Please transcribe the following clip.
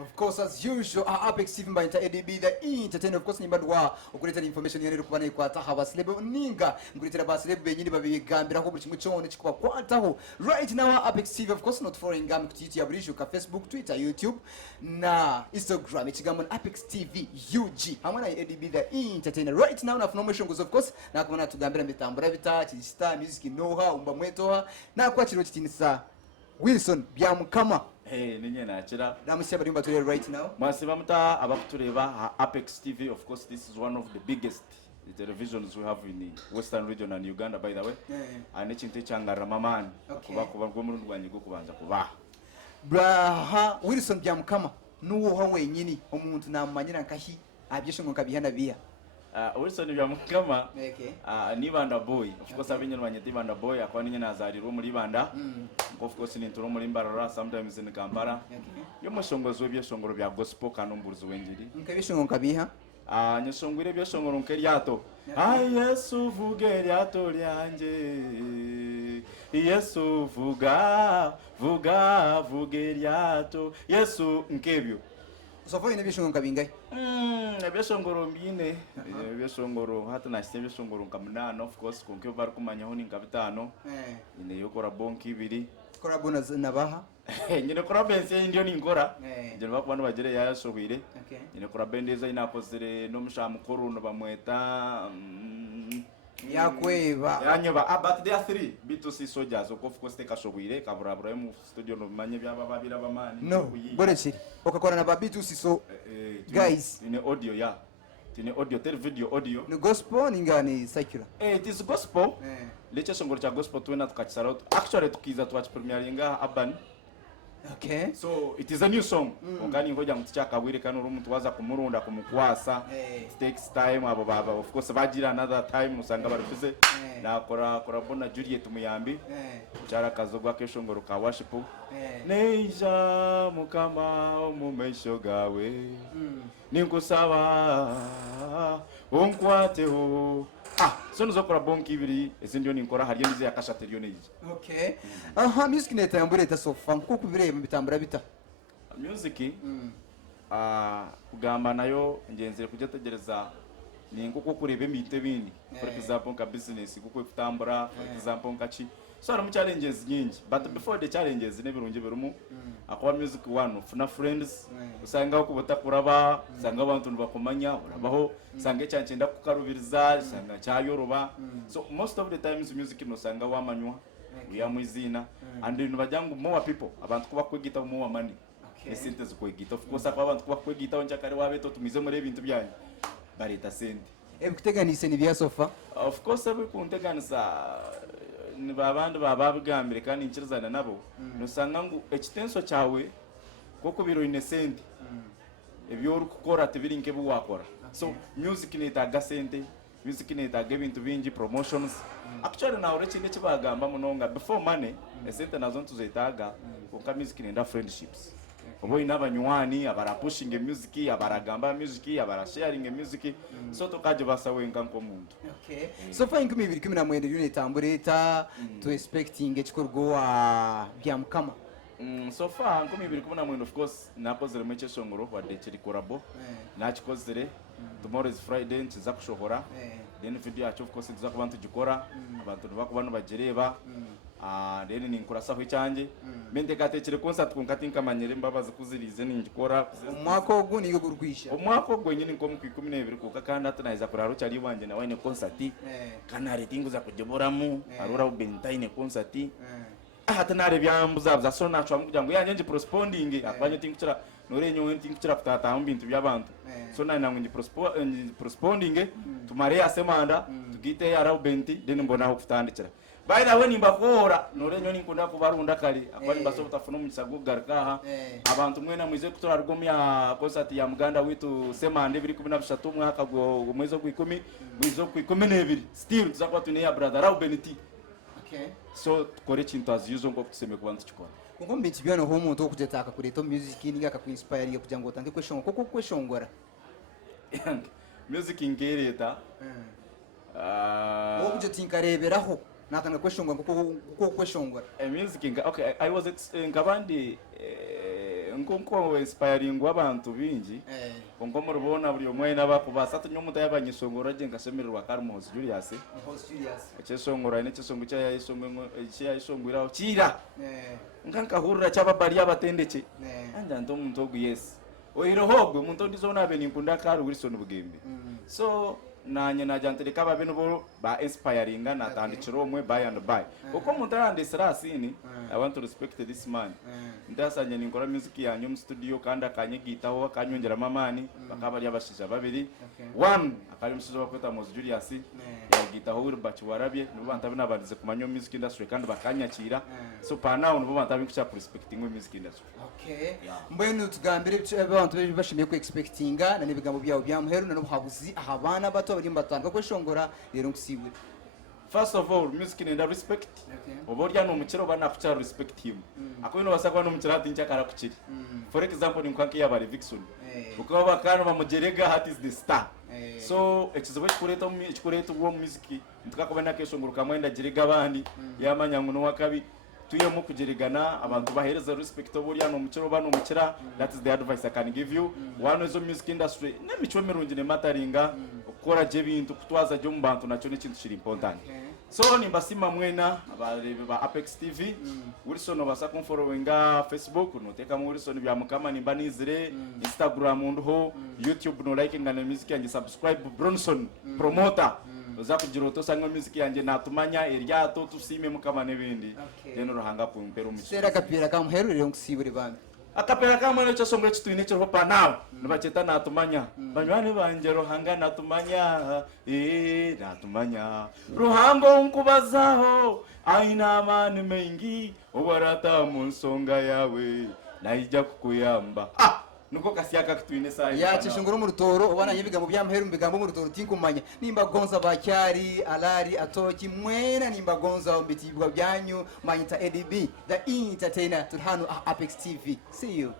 Of course, as usual, Apex TV by ADB, the entertainer, of course, nimbadwa, ukuleta information yene rukubane kwa taha basilebe ninga, ngulitera basilebe nyini babigambira ko buri kimwe cyone kikuba kwataho. Right now, Apex TV, of course, not foreign gam kuti yaburisho ka Facebook, Twitter, YouTube, na Instagram, ikigambo Apex TV UG. Hamwe na ADB the entertainer. Right now, na information goes, of course, na kumana tugambira mitambura bita, chista, music noha, umba mwetoha, na kwa chiro chitinisa Wilson byamukama. Hey, ninye nachira. Namusiya bari mbatule right now. Mwasiba muta abakutureba Apex TV. Of course, this is one of the biggest televisions we have in the Western region and Uganda, by the way. And echintu cyangara mamani. Kuba rwo muri rwanyi go kubanza kuba. Braha Wilson byamukama nuwo ho wenyini omuntu namanyira nkahi abyesho ngo kabihana biya. Wilson byamukama Okay. Ni banda boy. Of course abinyana banyeti banda boy akwa ninye nazalirwa muri banda. Of course ni nturo muri Mbarara, sometimes in Kampala. Yo mushongozo byeshongoro bya gospel kanumburuzo wenjiri. Nkabisho ngo kabiha. Nyeshongwire byeshongoro nkeryato. Yesu vuge lyato lyanje. Yesu vuge lyato. Yesu nkebyo. Sofo ine bisho ngo kabingai. Byeshongoro mbine. Byeshongoro hata na site byeshongoro nkamunana, of course konkyo bar kumanyaho ni nkabitano. Ine yokora bonki ibiri. Kora bonus nabaha. Nyine kora bense ndio ningora. Ndio bakubana bagere yashohire. Okay. Nyine kora bendeza inakozere no mushamukuru no bamweta Yakweba. Yanyoba but there are 3 B2C soldiers of course take ashohire kaburabura mu studio no manye byaba babira bamani. No, bore chiri. Okakora na babitu siso. Guys, in audio ya. In audio tell video audio. ni gospel ningani secular. It is gospel. Lecha shongoro cha gospel twena tukachisara. Actually tukiza tuachi premieringa Urban. Okay. So it is a new song. Ongani ngoja muticha kabwire kanu rumuntu waza kumurunda kumukwasa. It takes time abo baba. Of course bagira another time usanga barufize. Na kora bona Juliet Muyambi. Chara kazogwa keshongoro ka worship. Neija mukama omumesho gawe. Ninkusaba onkwateho. So nzokora bonki ibiri ezindio ninkora hariye nize yakashateriyo neji. Okay. Music neta yambure ta sofa nkuko kubire mu bitambura bita. Music kugamba nayo ngenzere kujetegereza ni nkuko kurebe mite bindi. For example ka business kuko kutambura, for example kachi. So hari mu challenges nyingi, but before the challenges nebirunje birumu akwa music one funa friends usanga kubota kuraba usanga abantu bakomanya urabaho usanga cyancenda kukarubiriza usanga cyayoroba. So most of the times music no usanga wamanywa uyamwizina and you bajyangu more people abantu kuba kwegita more money esente zikwegita. Of course akwa abantu kuba kwegita onjakare wabeto tumize muri ebintu byanyu barita sente ebikuteganise ni bya sofa. Of course ebikunteganisa ni babandi bababigambire kandi nkirizana nabo nusanga ngo ekitenso cyawe koko biro innocent ebyo uri gukora tibirinke buwakora. So music ni itaga sente, music ni itaga ibintu bingi promotions. Actually na ureke ndeke bagamba munonga before money esente nazo ntuzetaga konka music ni nda friendships. Obo inabanywani abara pushing music, abaragamba music, abara sharing music. So tokaje basawenga nko muntu. Okay. So far inkumi 2017 unit tambureta to expecting ekikorgo wa byamukama. So far nkumi 2017 of course nakozere mu cyeshongoro wadde kiri korabo. Nakikozere tomorrow is Friday nkiza kushohora. Then video yacu of course nziza kubantu gikora abantu bakubana bagereba. Then ninkora saho icyanjye mente gatekere concert kunkatinka manyere mbabaza kuzirize ningikora umwaka ogu niyo gurwisha umwaka ogwo nyine nko mu 12 kuka kandi atanayiza kuraro cyari wanje na wine concert kana retinguza kujoboramu arura ubentaine concert atanare byambuza bya so nacho kugira ngo yanje prosponding akwanye tinkira norenyo wenti tinkira kutata mbintu by'abantu so nana ngo prosponding tumare asemanda tugite yara ubenti then mbona ho kutandikira. By the way nimbakora norenyo ninkunda kubarunda kali akwani basofta funo musago garkaha abantu mwena mwize kutora rugomya ya concert ya muganda witu semande 2013 mwaka go mwezo ku 10 mwezo ku 12 still zakwa tune ya brother Raw Beniti. Okay. So kore chintu azizo ngo kuseme kubantu chikora ngo mbiti byano ho umuntu okutetaka kureto music ninga ka inspire ye kugira ngo utange kweshonga koko kweshongora music ingereta wo kuje tinkareberaho natanga kweshongwa kuko kweshongwa music okay I was ngabandi nko inspiring abantu bingi ngo murubona buri umwe n'abakubasa tunyumuta yabanyisongora je ngasemererwa Carlos Julius cyesongora ne cyesongo cyayisongwira kira nkankahurira cyababari abatendeke anja ndo muntu ogu yes oyirohogwe muntu ndizona be ninkunda Carl Wilson Bugembe so nanye najantereka babino bo ba inspiringa natandikiro omwe by and by kuko mutarande serasini I want to respect this man ndasanye ninkora music yanyu mu studio kandi akanyegitaho akanyongera mamani bakaba yabashije babiri one akari musuzo bakweta Mos Julius yagitaho Wilbert Warabye nibo bantabe nabandize kumanyo music industry kandi bakanyakira so pa now nibo bantabe kucha respecting music industry mbwenu tugambire abantu bashimiye ku expectinga na nibigambo byawo byamuheru na n'ubuhabuzi ahabana bato bari mbatanga ko shongora rero nkusibwe. First of all, music in respect. Oborya no mukiro bana kucha respect him. Akoino basakwa no mukiro ati nchakara kuchiri. For example, ni kwanki ya bari Vixen. Uko bakano bamujerega hat is the star. So ekizobe chikureta wo music ntukakobana kesho nguruka mwenda jerega bandi yamanyangu no wakabi tuye mu kujerigana abantu bahereza respect oborya no mukiro bano mukira. That is the advice I can give you. One is the music industry nemicho mirungi ne mataringa ukora je bintu kutwaza je mu bantu nacho n'ikintu kiri important. So nimbasima mwena abarebe ba Apex TV Wilson basa kumfollowinga Facebook no teka mu Wilson bya mukama nimba nizire Instagram ndho YouTube no like ngana music yanjye subscribe Bronson promoter uza kugira to sanga music yanjye natumanya eryato tusime mukama nebindi reno ruhanga pumpero mu sera kapira kamuherurire nkusibure bambi akapera kamwe no cyasongwe kitwine cyo hopa nawe nubaceta natumanya banywani banje ruhanga natumanya natumanya ruhango nkubazaho aina amani mengi ubarata mu nsonga yawe naijya kukuyamba nuko kasiyaka kitwine sai yacishungura mu rutoro ubana nyibigambo byamuheru mbigambo mu rutoro tinkumanya nimba gonza bacyari alari atoki mwena nimba gonza mbitibwa byanyu manyita ADB the entertainer turhano Apex TV. See you.